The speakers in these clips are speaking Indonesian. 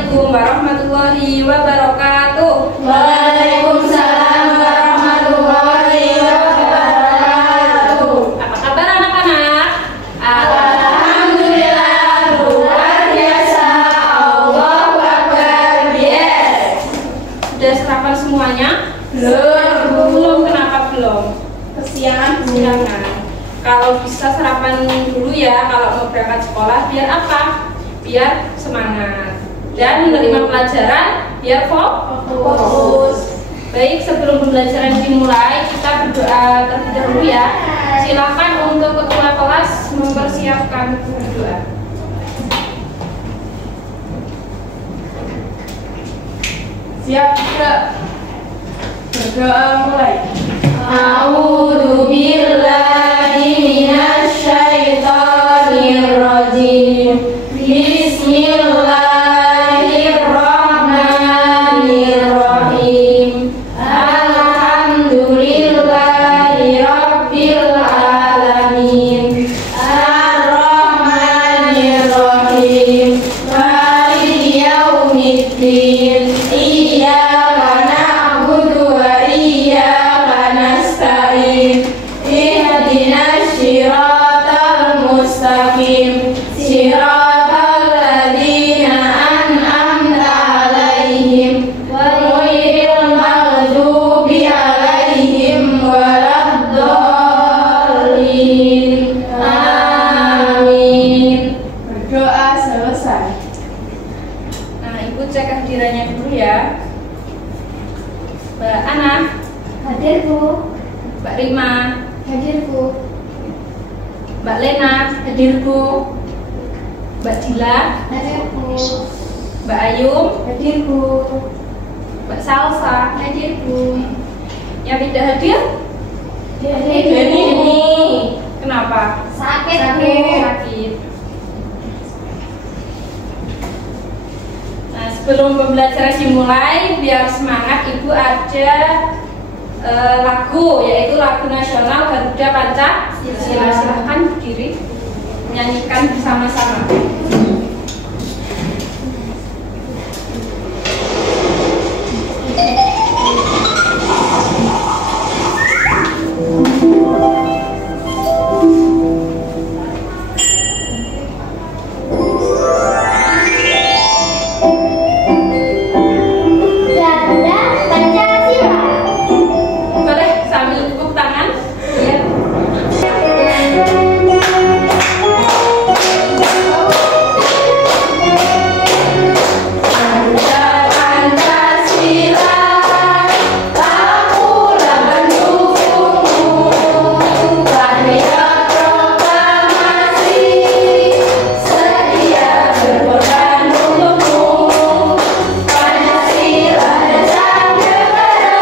Assalamualaikum warahmatullahi wabarakatuh. Waalaikumsalam warahmatullahi wabarakatuh. Apa kabar anak-anak? Alhamdulillah luar biasa. Allahu Akbar. Yes. Sudah sarapan semuanya? Belum. Kenapa belum? Kesiangan. Kalau bisa sarapan dulu ya kalau mau berangkat sekolah, biar apa? Biar semangat dan menerima pelajaran biar fokus. Baik, sebelum pembelajaran dimulai kita berdoa terlebih dahulu ya. Silakan untuk ketua kelas mempersiapkan berdoa. Siap, Kak. Berdoa mulai. A'udzu billahi minasy syaithanir rajim. Bismillahirrahmanirrahim. Alhamdulillahi rabbil alamin. Ar-Rahmanir-Rahim. Maliki yaumiddin. Iyyaka na'budu wa iyyaka nasta'in. Ihdinas siratal mustaqim. Siratal ladzina an'amta 'alaihim ghairil maghdubi 'alaihim waladdallin. Amin. Berdoa selesai. Nah, Ibu cek kehadirannya dulu ya. Mbak Ana, Hadir, Bu. Mbak Rima, Hadir, Bu. Mbak Lena, hadir Bu. Mbak Dila, Hadir, Bu. Mbak Ayum, Hadir, Bu. Mbak Salsa, Hadir, Bu. yang tidak hadir? Hadir, Ini. Kenapa? Sakit, Sakit. Nah, sebelum pembelajaran dimulai, biar semangat, Ibu ada lagu, yaitu lagu nasional Garuda Pancasila. Silahkan berdiri, menyanyikan bersama-sama. Garuda Pancasila. Boleh sambil tepuk tangan. Ya. Garuda Pancasila, akulah pendukungmu. Patriot proklamasi, sedia berkorban untukmu. Pancasila dasar negara,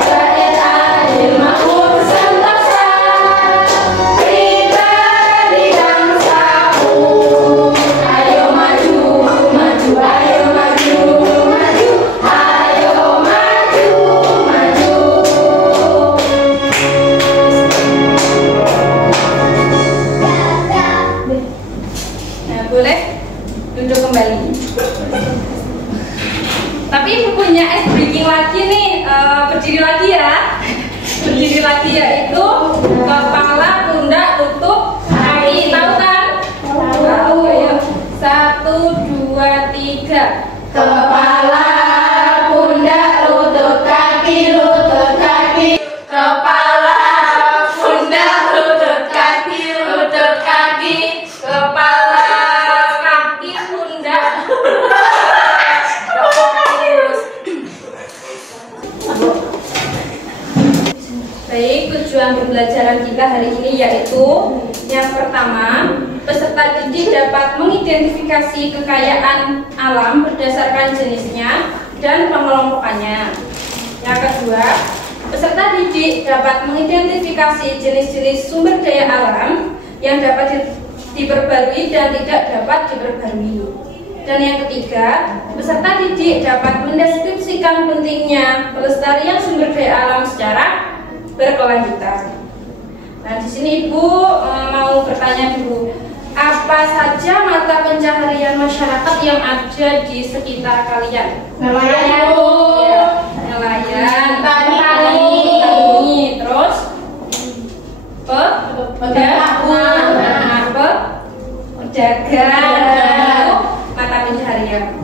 rakyat adil makmur sentosa, pribadi bangsaku. Ayo maju, maju, ayo maju, maju, ayo maju, maju. Nah, boleh duduk kembali. Tapi Ibu punya ice breaking lagi nih, berdiri lagi ya. Berdiri lagi yaitu kepala, pundak, lutut, kaki. Tahu kan? Tahu. Ayo. 1, 2, 3. Kepala, pundak, lutut, kaki, lutut, kaki. Kepala, pundak, lutut, kaki, lutut, kaki. Kepala, kaki, pundak. Baik, tujuan pembelajaran kita hari ini yaitu yang pertama, peserta didik dapat mengidentifikasi kekayaan alam berdasarkan jenisnya dan pengelompokannya. Yang kedua, peserta didik dapat mengidentifikasi jenis-jenis sumber daya alam yang dapat diperbarui dan tidak dapat diperbarui. Dan yang ketiga, peserta didik dapat mendeskripsikan pentingnya pelestarian sumber daya alam secara berkelanjutan. Nah, di sini Ibu mau bertanya dulu, Apa saja mata pencaharian masyarakat yang ada di sekitar kalian? Nelayan, Bu. Ya, nelayan, petani, terus pedagang, mata pencaharian.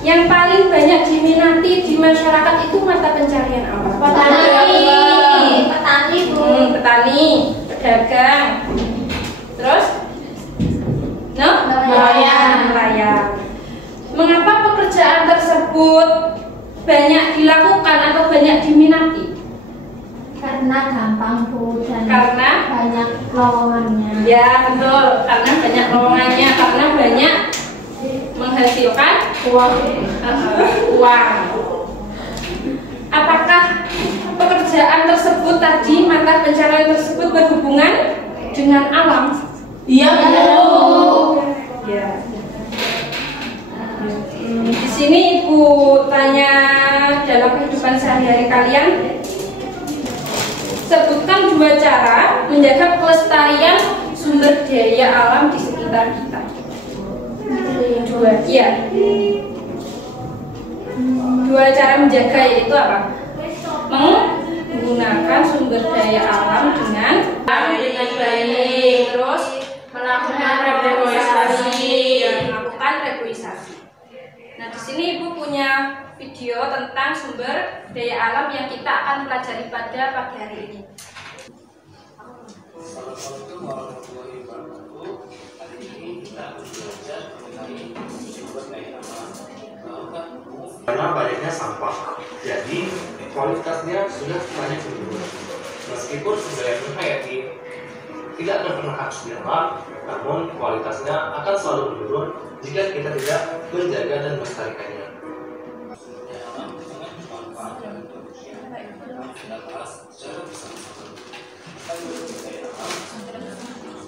Yang paling banyak diminati di masyarakat itu mata pencaharian apa? Petani, Bu. Petani, pedagang, terus nelayan. Mengapa pekerjaan tersebut banyak dilakukan atau banyak diminati? Karena gampang, Bu, dan Karena banyak lowongannya. ya betul, karena banyak lowongannya, karena banyak menghasilkan uang. Apakah pekerjaan tersebut tadi, mata pencaharian tersebut berhubungan dengan alam? Iya, Bu. Ya. Di sini Ibu tanya dalam kehidupan sehari-hari kalian, sebutkan 2 cara menjaga kelestarian sumber daya alam di sekitar kita. 2, iya. 2 cara menjaga yaitu apa? Menggunakan sumber daya alam dengan baik, terus melakukan reboisasi. Nah, di sini Ibu punya video tentang sumber daya alam yang kita akan pelajari pada pagi hari ini. Assalamualaikum warahmatullahi wabarakatuh. Hari ini kita akan belajar mengenai sumber daya alam. Karena banyaknya sampah, jadi kualitasnya sudah banyak menurun. Meskipun sumber daya hayati tidak akan pernah habis di alam, namun kualitasnya akan selalu menurun jika kita tidak menjaga dan melestarikannya.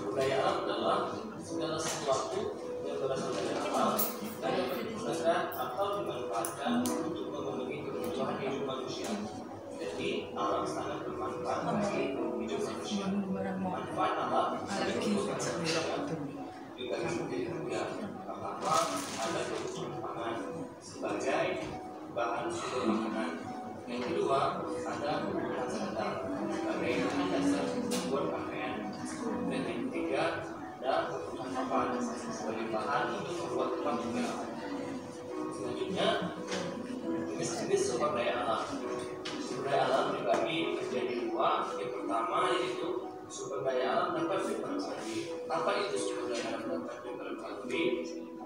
Budaya alam adalah segala sesuatu yang berasal dari alam dan dapat digunakan atau dimanfaatkan untuk memenuhi kebutuhan hidup manusia. Jadi alam sangat bermanfaat bagi hidup manusia. Manfaat alam juga yang pertama ada kebutuhan pangan sebagai bahan sumber makanan. Yang kedua ada kebutuhan sandang sebagai bahan dasar buat pakaian. Dan yang ketiga ada kebutuhan papan sebagai bahan untuk membuat tempat tinggal. Selanjutnya jenis-jenis sumber daya alam. Sumber daya alam dibagi menjadi 2. Yang pertama yaitu sumber daya alam dapat diperketahui. Apa itu sumber daya alam dapat diperketahui?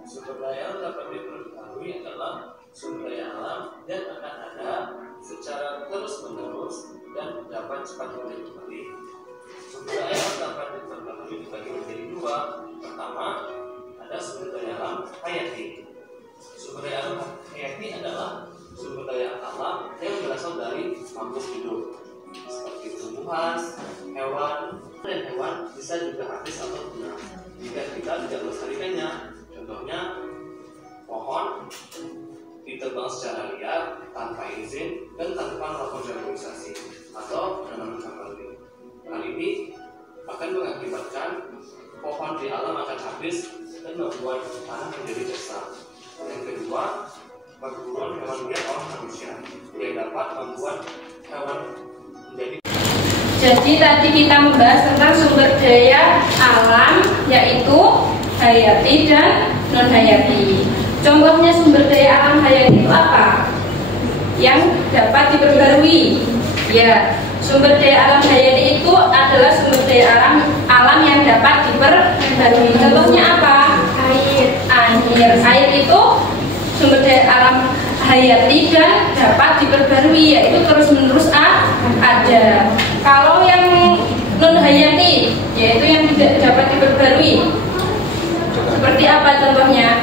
Sumber daya alam dapat diperketahui adalah sumber daya alam yang akan ada secara terus-menerus dan dapat cepat pulih kembali. Sumber daya alam dapat diperketahui dibagi menjadi 2. Pertama, ada sumber daya alam hayati. Sumber daya alam hayati adalah sumber daya alam yang berasal dari makhluk hidup seperti tumbuhan, hewan, dan hewan bisa juga habis atau punah jika kita tidak melestarikannya. Contohnya, pohon ditebang secara liar tanpa izin dan tanpa melakukan reboisasi atau penanaman kembali. Hal ini akan mengakibatkan pohon di alam akan habis dan membuat tanah menjadi desa. Yang kedua, perburuan hewan liar oleh manusia yang dapat membuat hewan menjadi. Jadi tadi kita membahas tentang sumber daya alam yaitu hayati dan non hayati. Contohnya sumber daya alam hayati itu apa? Yang dapat diperbarui. Ya, sumber daya alam hayati itu adalah sumber daya alam yang dapat diperbarui. Contohnya apa? Air itu sumber daya alam hayati dan dapat diperbarui, yaitu terus-menerus ada. Kalau yang non hayati, yaitu yang tidak dapat diperbarui, seperti apa contohnya?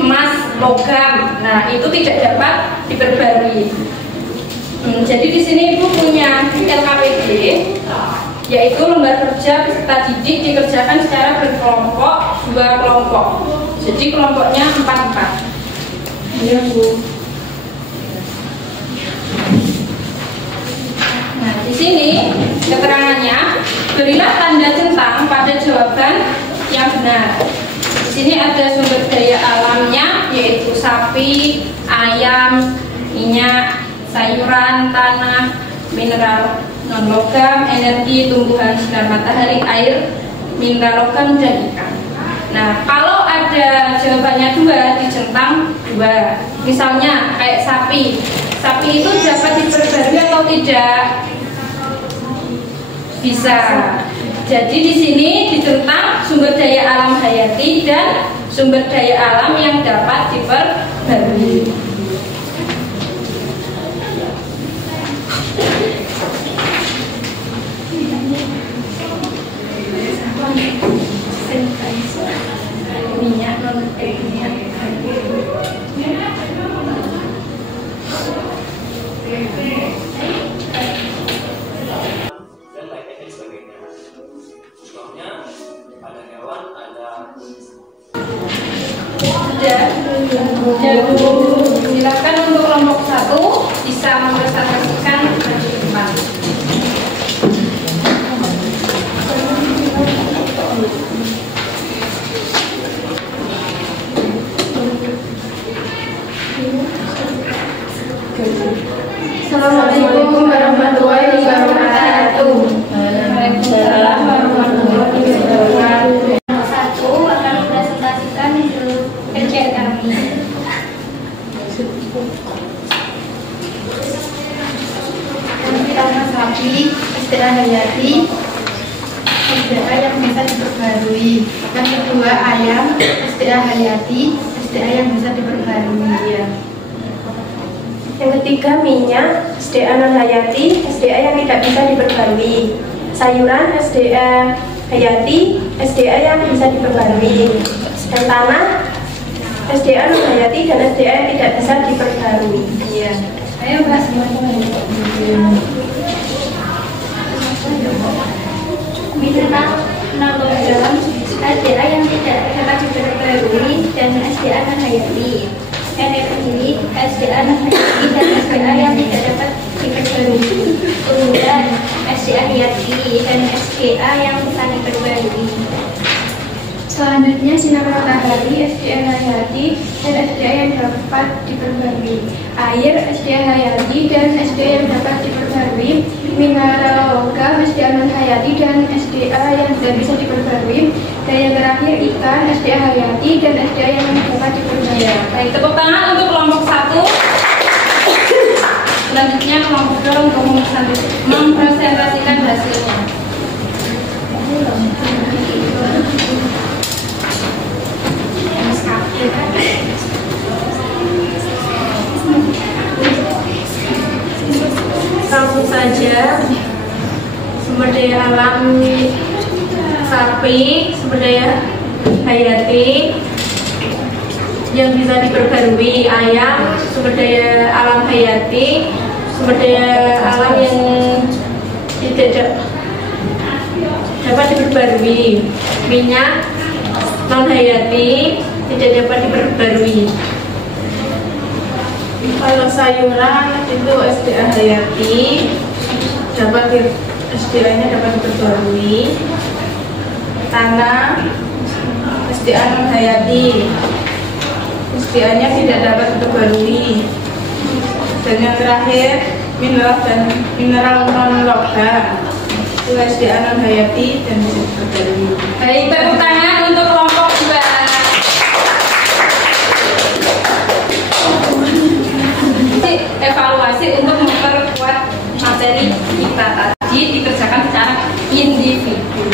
Emas, logam. Nah, itu tidak dapat diperbarui. Jadi di sini Ibu punya LKPD, yaitu lembar kerja peserta didik dikerjakan secara berkelompok 2 kelompok. Jadi kelompoknya 4-4. Iya, Bu. Nah, di sini Keterangannya, berilah tanda centang pada jawaban yang benar. Di sini ada sumber daya alamnya, yaitu sapi, ayam, minyak, sayuran, tanah, mineral non-logam, energi, tumbuhan, sinar matahari, air, mineral logam, dan ikan. Nah, kalau ada jawabannya 2, dicentang 2. Misalnya kayak sapi. Sapi itu dapat diperbarui atau tidak? Bisa. Jadi di sini dicentang sumber daya alam hayati dan sumber daya alam yang dapat diperbarui. Minyak minyak. Dan lain-lain sebagainya. Contohnya pada hewan ada Silakan untuk kelompok 1 bisa mempresentasikan maju ke depan. Assalamualaikum warahmatullahi wabarakatuh. Waalaikumsalam warahmatullahi wabarakatuh. Satu akan mempresentasikan kajian kami. Yang pertama sapi, SDA hayati, SDA yang bisa diperbarui. Yang kedua ayam, SDA hayati, SDA yang bisa diperbarui. Yang ketiga minyak, SDA non hayati, SDA yang tidak bisa diperbarui. Sayuran, SDA hayati, SDA yang bisa diperbarui. Dan tanah, SDA non hayati dan SDA yang tidak bisa diperbarui. Iya. Ayo bahas Mineral non-logam, SDA yang tidak dapat diperbarui dan SDA non hayati. Energi, SDA non hayati dan SDA yang tidak dapat diperbarui. Tumbuhan, SDA hayati dan SDA yang bisa diperbarui. Selanjutnya sinar matahari, SDA hayati dan SDA yang dapat diperbarui. Air, SDA hayati dan SDA yang dapat diperbarui. Mineral logam, SDA non hayati dan SDA yang tidak bisa diperbarui. Dan yang terakhir ikan, SDA hayati dan SDA yang dapat diperbarui. Baik, tepuk tangan untuk kelompok 1. Selanjutnya kelompok 2 untuk mempresentasikan hasilnya. Langsung saja, sumber daya alam sapi, sumber daya hayati yang bisa diperbarui, ayam, sumber daya alam hayati, sumber daya alam yang tidak dapat diperbarui, minyak non hayati tidak dapat diperbarui. Kalau sayuran itu SDA hayati SDA-nya dapat diperbarui. Tanah SDA non hayati, SDA-nya tidak dapat diperbarui. Dan yang terakhir mineral non logam itu SDA non hayati dan bisa diperbarui. Baik, tepuk tangan untuk kelompok 2. Evaluasi untuk memperkuat materi kita tadi dikerjakan secara individu.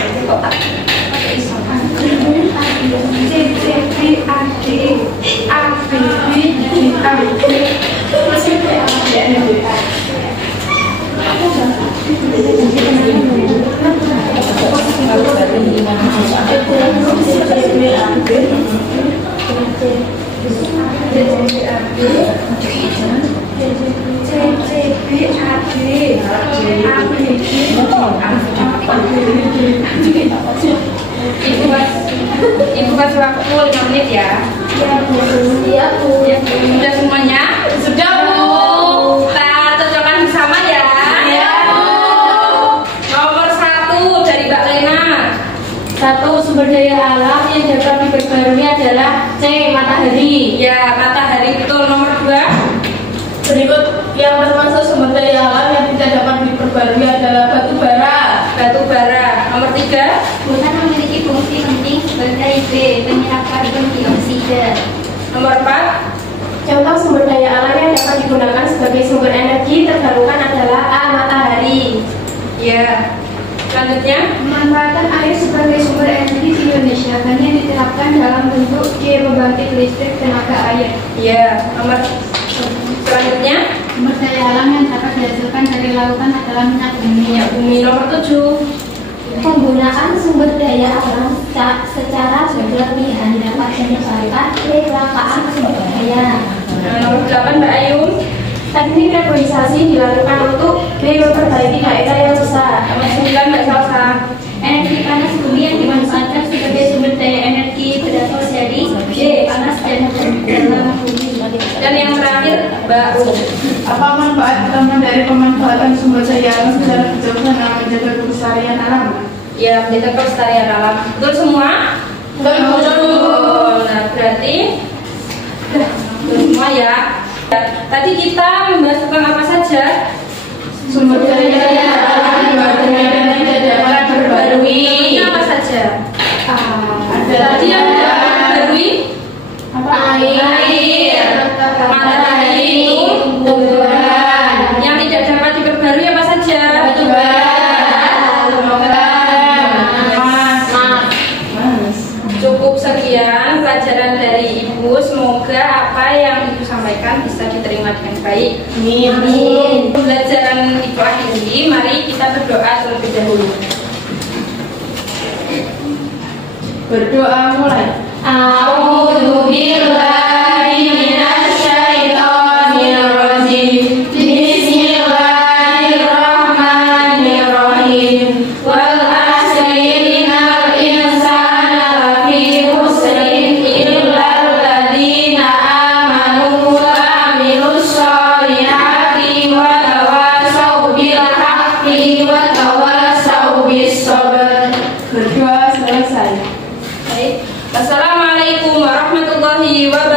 Adik kotak pakai isoman. waktu 5 menit ya. Ya, Bu. Iya, Bu. Sudah semuanya? Sudah, Bu. Kita cocokkan bersama ya. Iya, Bu. Nomor 1 dari Mbak Lena. 1. Sumber daya alam yang dapat diperbarui adalah C. Matahari. Ya, matahari betul. Nomor 2. Berikut yang termasuk sumber daya alam yang tidak dapat diperbarui adalah batu bara. Batu bara. Nomor 3. Hutan memiliki fungsi penting sebagai B. Penyerap karbon dioksida. Nomor 4. Contoh sumber daya alam yang dapat digunakan sebagai sumber energi terbarukan adalah A. Matahari. Ya. Selanjutnya, Pemanfaatan air sebagai sumber energi di Indonesia hanya diterapkan dalam bentuk G. Pembangkit listrik tenaga air. ya. Nomor selanjutnya, Sumber daya alam yang dapat dihasilkan dari lautan adalah minyak bumi. minyak bumi. Nomor 7. Penggunaan sumber daya alam secara berlebihan dapat menyebabkan kelangkaan sumber daya. Nomor 8 Mbak Ayu. Teknik reboisasi dilakukan untuk B. Memperbaiki daerah yang rusak. Nomor 9 Mbak Salsa. Energi panas bumi yang dimanfaatkan sebagai sumber daya energi berasal dari B. Panas dan dalam bumi. Dan yang terakhir Mbak Ru. Apa manfaat utama dari pemanfaatan sumber daya alam secara bijaksana menjaga kelestarian alam? Ya, menjaga kelestarian alam. Betul semua? Betul. Nah, berarti betul semua ya. Tadi kita membahas tentang apa saja? Sumber daya alam yang tidak dapat diperbarui. Contohnya apa saja? Ada Tadi yang tidak diperbarui air, matahari, tumbuhan, yang tidak dapat diperbarui apa saja? batu bara, emas. Cukup sekian pelajaran dari Ibu. Semoga apa yang Ibu sampaikan bisa diterima dengan baik. Amin. Pelajaran Ibu akhiri, mari kita berdoa terlebih dahulu. Berdoa mulai. A'udzu billahi minasyaitonir rajim. Bismillahirrahmanirrahim. Wal 'asri innal insana lafi khusrin illal ladzina amanu wa 'amilus sholihati wa tawassaw bil haqqi wa tawassaw bis sabr. Berdoa selesai. Baik. Wassalamualaikum warahmatullahi wabarakatuh.